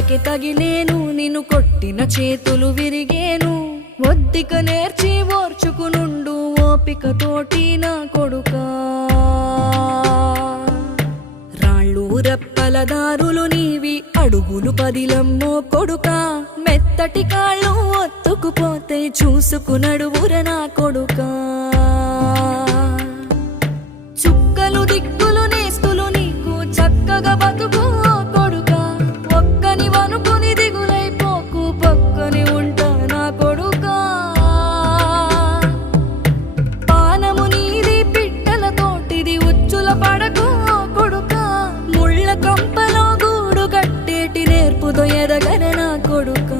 దెబ్బలకి తగిలేను, నిన్ను కొట్టిన చేతులు విరిగేను. ఒద్దిక నేర్చి ఓర్చుకునుండు ఓపికతోటి నా కొడుకా. రాళ్ళు రెప్పల దారులు నీవి, అడుగులు పదిలమ్మో కొడుకా. మెత్తటి కాళ్ళు ఒత్తుకుపోతే చూసుకునడువుర నా కొడుకా. చుక్కలు దిక్కులు నేస్తులు నీకు చక్కగా బతుకు కొడుకా. ఒక్కని వనుకుని దిగులైపోకు, పక్కని ఉంటా నా కొడుకా. పానము నీది పిట్టల తోటిది, ఉచ్చుల పడకు కొడుకా. ముళ్ళ కంపలో గూడు కట్టేటి నేర్పుతో ఎదగర నా కొడుకా.